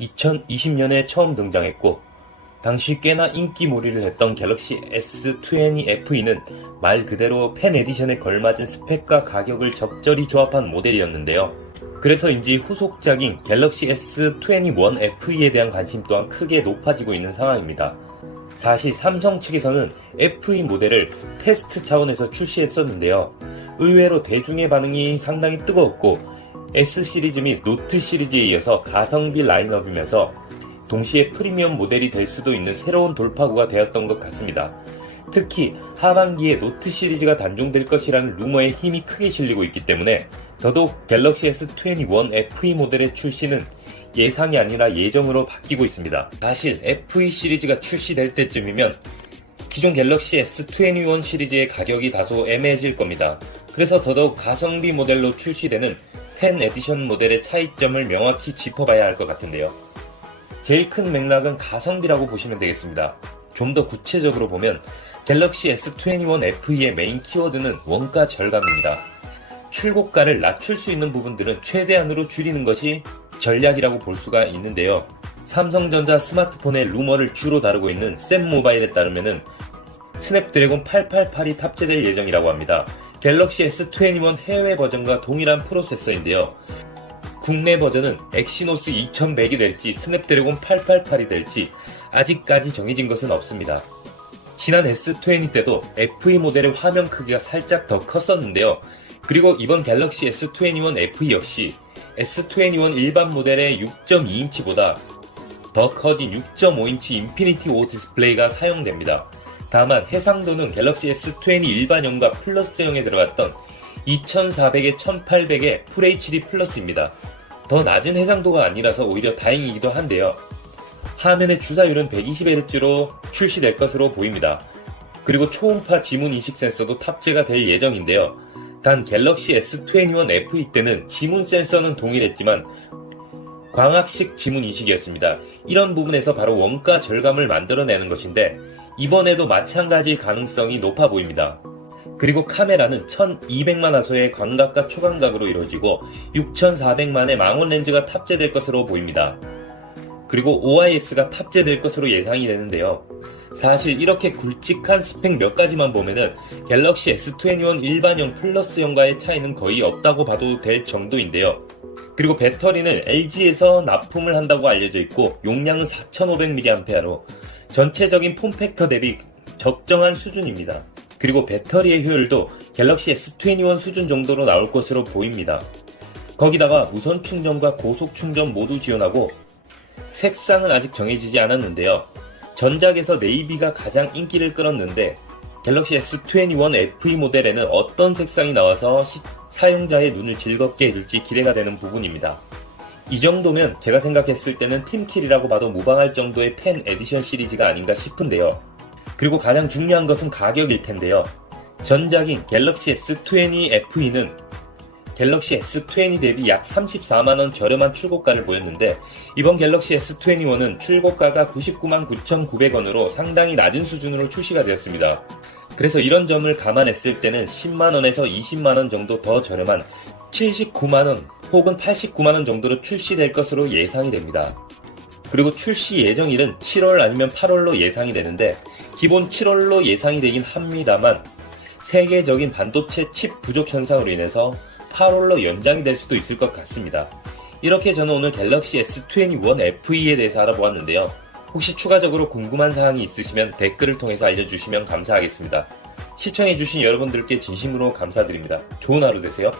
2020년에 처음 등장했고 당시 꽤나 인기몰이를 했던 갤럭시 S20FE는 말 그대로 팬 에디션에 걸맞은 스펙과 가격을 적절히 조합한 모델이었는데요. 그래서인지 후속작인 갤럭시 S21FE에 대한 관심 또한 크게 높아지고 있는 상황입니다. 사실 삼성 측에서는 FE 모델을 테스트 차원에서 출시했었는데요. 의외로 대중의 반응이 상당히 뜨거웠고 S 시리즈 및 노트 시리즈에 이어서 가성비 라인업이면서 동시에 프리미엄 모델이 될 수도 있는 새로운 돌파구가 되었던 것 같습니다. 특히 하반기에 노트 시리즈가 단종될 것이라는 루머에 힘이 크게 실리고 있기 때문에 더더욱 갤럭시 S21 FE 모델의 출시는 예상이 아니라 예정으로 바뀌고 있습니다. 사실 FE 시리즈가 출시될 때쯤이면 기존 갤럭시 S21 시리즈의 가격이 다소 애매해질 겁니다. 그래서 더더욱 가성비 모델로 출시되는 팬 에디션 모델의 차이점을 명확히 짚어봐야 할 것 같은데요. 제일 큰 맥락은 가성비라고 보시면 되겠습니다. 좀 더 구체적으로 보면 갤럭시 S21 FE의 메인 키워드는 원가 절감입니다. 출고가를 낮출 수 있는 부분들은 최대한으로 줄이는 것이 전략이라고 볼 수가 있는데요. 삼성전자 스마트폰의 루머를 주로 다루고 있는 샘모바일에 따르면 스냅드래곤 888이 탑재될 예정이라고 합니다. 갤럭시 S21 해외 버전과 동일한 프로세서인데요. 국내 버전은 엑시노스 2100이 될지 스냅드래곤 888이 될지 아직까지 정해진 것은 없습니다. 지난 S20 때도 FE 모델의 화면 크기가 살짝 더 컸었는데요. 그리고 이번 갤럭시 S21 FE 역시 S21 일반 모델의 6.2인치보다 더 커진 6.5인치 인피니티 O 디스플레이가 사용됩니다. 다만 해상도는 갤럭시 S20 일반형과 플러스형에 들어갔던 2400에 1800의 FHD 플러스입니다. 더 낮은 해상도가 아니라서 오히려 다행이기도 한데요. 화면의 주사율은 120Hz로 출시될 것으로 보입니다. 그리고 초음파 지문 인식 센서도 탑재가 될 예정인데요. 단 갤럭시 S21 FE 때는 지문 센서는 동일했지만 광학식 지문 인식이었습니다. 이런 부분에서 바로 원가 절감을 만들어내는 것인데 이번에도 마찬가지일 가능성이 높아 보입니다. 그리고 카메라는 1200만 화소의 광각과 초광각으로 이루어지고 6400만의 망원 렌즈가 탑재될 것으로 보입니다. 그리고 OIS가 탑재될 것으로 예상이 되는데요. 사실 이렇게 굵직한 스펙 몇 가지만 보면은 갤럭시 S21 일반형 플러스형과의 차이는 거의 없다고 봐도 될 정도인데요. 그리고 배터리는 LG에서 납품을 한다고 알려져 있고 용량은 4500mAh로 전체적인 폼팩터 대비 적정한 수준입니다. 그리고 배터리의 효율도 갤럭시 S21 수준 정도로 나올 것으로 보입니다. 거기다가 무선 충전과 고속 충전 모두 지원하고 색상은 아직 정해지지 않았는데요. 전작에서 네이비가 가장 인기를 끌었는데 갤럭시 S21 FE 모델에는 어떤 색상이 나와서 사용자의 눈을 즐겁게 해줄지 기대가 되는 부분입니다. 이 정도면 제가 생각했을 때는 팀킬이라고 봐도 무방할 정도의 팬 에디션 시리즈가 아닌가 싶은데요. 그리고 가장 중요한 것은 가격일 텐데요. 전작인 갤럭시 S20 FE는 갤럭시 S20 대비 약 34만원 저렴한 출고가를 보였는데 이번 갤럭시 S21은 출고가가 999만 9,900원으로 상당히 낮은 수준으로 출시가 되었습니다. 그래서 이런 점을 감안했을 때는 10만원에서 20만원 정도 더 저렴한 79만원 혹은 89만원 정도로 출시될 것으로 예상이 됩니다. 그리고 출시 예정일은 7월 아니면 8월로 예상이 되는데 기본 7월로 예상이 되긴 합니다만 세계적인 반도체 칩 부족 현상으로 인해서 8월로 연장이 될 수도 있을 것 같습니다. 이렇게 저는 오늘 갤럭시 S21 FE에 대해서 알아보았는데요. 혹시 추가적으로 궁금한 사항이 있으시면 댓글을 통해서 알려주시면 감사하겠습니다. 시청해주신 여러분들께 진심으로 감사드립니다. 좋은 하루 되세요.